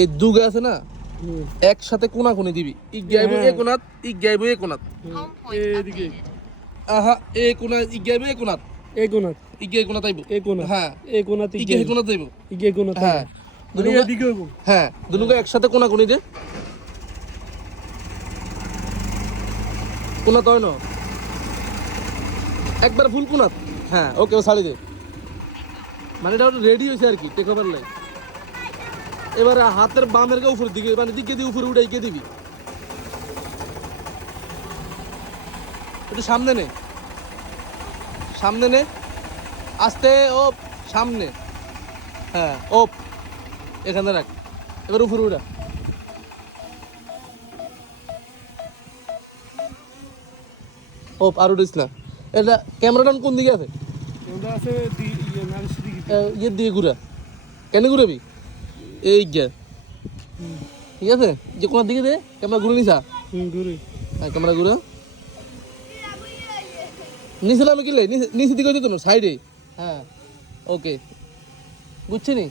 এই দুগে আছে না একসাথে কোনাকুনি দিবি ইগাইব এ কোনাত ইগাইব এ কোনাত এদিকে আহা এ কোনা ইগাইব এ কোনাত এই কোণাত ইগে কোনাত আইব এই কোণা হ্যাঁ এই কোণাত ইগে কোনাত আইব ইগে কোণাত হ্যাঁ মানে এদিকে হইব হ্যাঁ দুনুকে একসাথে কোনাকুনি দে কোনাত হয় না একবার ফুল কোনাত হ্যাঁ ওকে ও ছাড়ি দে মানে এটা রেডি হয়েছে আর কি টেক ওভার লাই এবার হাতের বামের কে উপরের দিকে মানে দিকে দিয়ে উপরে উঠাই কে দিবি একটু সামনে নে সামনে নে আস্তে ও সামনে হ্যাঁ ওপ এখানে রাখ এবার উপরে উঠা ওপ আর উঠিস না এটা ক্যামেরাটা কোন দিকে আছে ওটা আছে নারিশ দিকে ইয়ের দিকে ঘুরা কেন ঘুরাবি এই গিয়া ঠিক আছে যে কোনার দিকে দে ক্যামেরা ঘুরে নিসা ঘুরে হ্যাঁ ক্যামেরা ঘুরা নিচে নামে কিনলে নিচের দিকে যেত না সাইডে হ্যাঁ ওকে বুঝছি নি